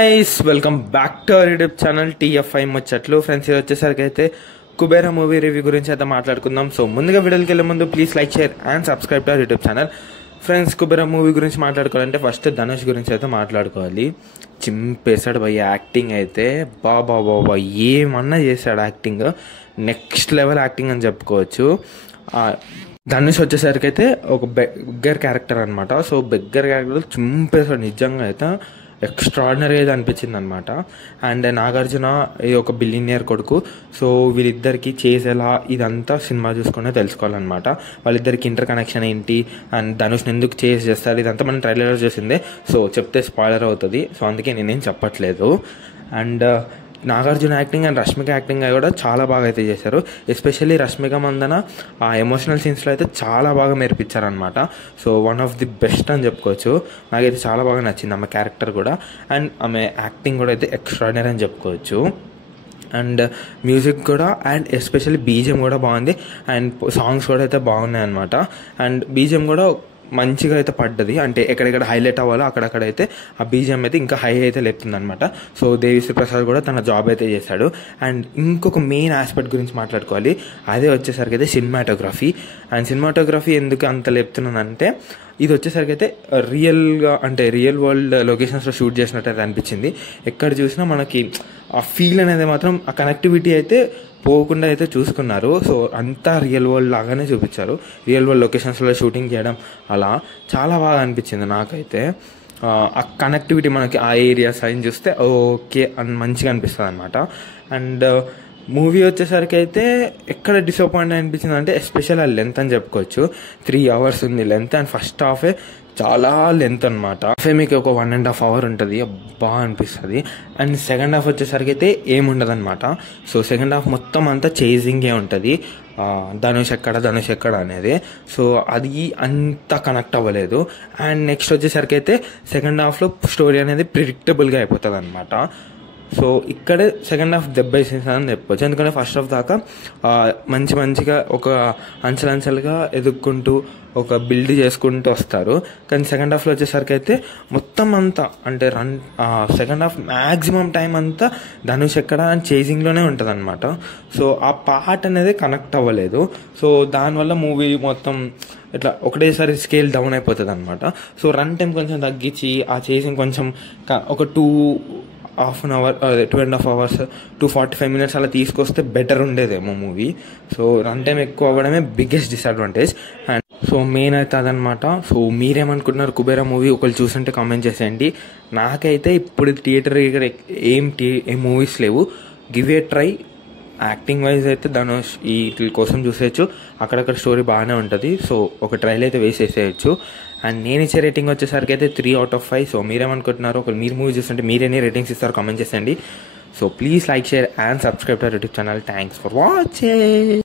Guys welcome back to our YouTube channel TFI ముచ్చట్లు. Friends, ఇది వచ్చేసరికి అయితే కుబేరా మూవీ రివ్యూ గురించి అయితే మాట్లాడుకుందాం. సో ముందుగా వీడియోకి వెళ్ళే ముందు please like, share and subscribe to our YouTube channel. Friends, Kubera movie గురించి మాట్లాడుకోవాలంటే ఫస్ట్ ధనుష్ గురించి అయితే మాట్లాడుకోవాలి. చింపేశాడు భయ్య యాక్టింగ్ అయితే. బాబా ఏమన్నా చేశాడు యాక్టింగ్, నెక్స్ట్ లెవెల్ యాక్టింగ్ అని చెప్పుకోవచ్చు. ధనుష్ వచ్చేసరికి అయితే ఒక బెగ్గర్ క్యారెక్టర్ అనమాట. సో బెగ్గర్ క్యారెక్టర్ చింపేశాడు నిజంగా అయితే. ఎక్స్ట్రాడినరీ అయితే అనిపించింది అనమాట. అండ్ నాగార్జున ఒక బిలియనియర్ కొడుకు. సో వీళ్ళిద్దరికి చేసేలా ఇదంతా సినిమా చూసుకునే తెలుసుకోవాలన్నమాట. వాళ్ళిద్దరికి ఇంటర్ కనెక్షన్ ఏంటి అండ్ ధనుష్ని ఎందుకు చేస్తారు ఇదంతా మనం ట్రైలర్ చూసిందే. సో చెప్తే స్పాయిలర్ అవుతుంది. సో అందుకే నేనేం చెప్పట్లేదు. And Nagarjuna acting and Rashmika acting కూడా చాలా బాగా అయితే చేశారు. ఎస్పెషల్లీ రష్మిక మందన ఆ ఎమోషనల్ సీన్స్లో అయితే చాలా బాగా మెరిపించారనమాట. So one of the best అని చెప్పుకోవచ్చు. నాకైతే చాలా బాగా నచ్చింది ఆమె క్యారెక్టర్ కూడా. అండ్ ఆమె యాక్టింగ్ కూడా అయితే ఎక్స్ట్రాడినరీ అని చెప్పుకోవచ్చు. అండ్ మ్యూజిక్ కూడా అండ్ ఎస్పెషల్లీ బీజిఎం కూడా బాగుంది. అండ్ సాంగ్స్ కూడా అయితే బాగున్నాయి అనమాట. అండ్ బీజిఎం కూడా మంచిగా అయితే పడ్డది. అంటే ఎక్కడెక్కడ హైలైట్ అవ్వాలో అక్కడక్కడైతే ఆ బీజిఎం అయితే ఇంకా హై అయితే లేపుతుంది అనమాట. సో దేవిశ్రీ ప్రసాద్ కూడా తన జాబ్ అయితే చేశాడు. అండ్ ఇంకొక మెయిన్ ఆస్పెక్ట్ గురించి మాట్లాడుకోవాలి. అదే వచ్చేసరికి అయితే సినిమాటోగ్రఫీ. అండ్ సినిమాటోగ్రఫీ ఎందుకు అంత లేపుతున్నానంటే ఇది వచ్చేసరికి అయితే రియల్గా అంటే రియల్ వరల్డ్ లొకేషన్స్లో షూట్ చేసినట్టు అయితే అనిపించింది. ఎక్కడ చూసినా మనకి ఆ ఫీల్ అనేది మాత్రం ఆ కనెక్టివిటీ అయితే పోకుండా అయితే చూసుకున్నారు. సో అంతా రియల్ వరల్డ్ లాగానే చూపించారు. రియల్ వరల్డ్ లొకేషన్స్లో షూటింగ్ చేయడం అలా చాలా బాగా అనిపించింది నాకైతే. ఆ కనెక్టివిటీ మనకి ఆ ఏరియా సైన్ చూస్తే ఓకే అని మంచిగా అనిపిస్తుంది అనమాట. అండ్ మూవీ వచ్చేసరికి అయితే ఎక్కడ డిసప్పాయింట్ అనిపించింది అంటే ఎస్పెషల్ ఆ లెంత్ అని చెప్పుకోవచ్చు. 3 hours ఉంది లెంత్. అండ్ ఫస్ట్ హాఫే చాలా లెంత్ అనమాట. మీకు ఒక 1.5 hours ఉంటుంది, బాగా అనిపిస్తుంది. అండ్ సెకండ్ హాఫ్ వచ్చేసరికి అయితే ఏముండదు అనమాట. సో సెకండ్ హాఫ్ మొత్తం అంతా చేజింగే ఉంటుంది. ధనుష్ ఎక్కడ అనేది. సో అది అంత కనెక్ట్ అవ్వలేదు. అండ్ నెక్స్ట్ వచ్చేసరికి అయితే సెకండ్ హాఫ్లో స్టోరీ అనేది ప్రిడిక్టబుల్గా అయిపోతుంది అనమాట. సో ఇక్కడే సెకండ్ హాఫ్ దెబ్బేసేసానని చెప్పొచ్చు. ఎందుకంటే ఫస్ట్ హాఫ్ దాకా మంచిగా ఒక అంచెలుగా ఎదుక్కుంటూ ఒక బిల్డ్ చేసుకుంటూ వస్తారు. కానీ సెకండ్ హాఫ్లో వచ్చేసరికి అయితే మొత్తం అంతా అంటే సెకండ్ హాఫ్ మ్యాక్సిమం టైం అంతా ధనుష్ ఎక్కడ అని చేజింగ్లోనే ఉంటుంది అనమాట. సో ఆ పార్ట్ అనేది కనెక్ట్ అవ్వలేదు. సో దానివల్ల మూవీ మొత్తం ఇట్లా ఒకటేసారి స్కేల్ డౌన్ అయిపోతుంది అనమాట. సో రన్ టైం కొంచెం తగ్గించి ఆ చేజింగ్ కొంచెం ఒక 2.5 hours 245 minutes అలా తీసుకొస్తే బెటర్ ఉండేదేమో మూవీ. సో రన్ టైం ఎక్కువ అవ్వడమే biggest disadvantage. And so main అయితే అదనమాట. సో మీరేమనుకుంటున్నారు కుబేరా మూవీ? ఒకళ్ళు చూసుంటే కామెంట్ చేసేయండి. నాకైతే ఇప్పుడు థియేటర్ ఇక్కడ ఏం మూవీస్ లేవు. Give a try. Acting wise అయితే ధనుష్ వీటి కోసం చూసేయచ్చు. అక్కడక్కడ స్టోరీ బాగానే ఉంటుంది. సో ఒక ట్రైల్ అయితే వేసేసేయచ్చు. అండ్ నేను ఇచ్చే రేటింగ్ వచ్చేసరికి అయితే 3 out of 5. సో మీరేమనుకుంటున్నారు? ఒకరు మీరు మూవీ చూస్తుంటే మీరేనే రేటింగ్స్ ఇస్తారు కామెంట్ చేసేయండి. So please like, share and subscribe to our YouTube channel. Thanks for watching.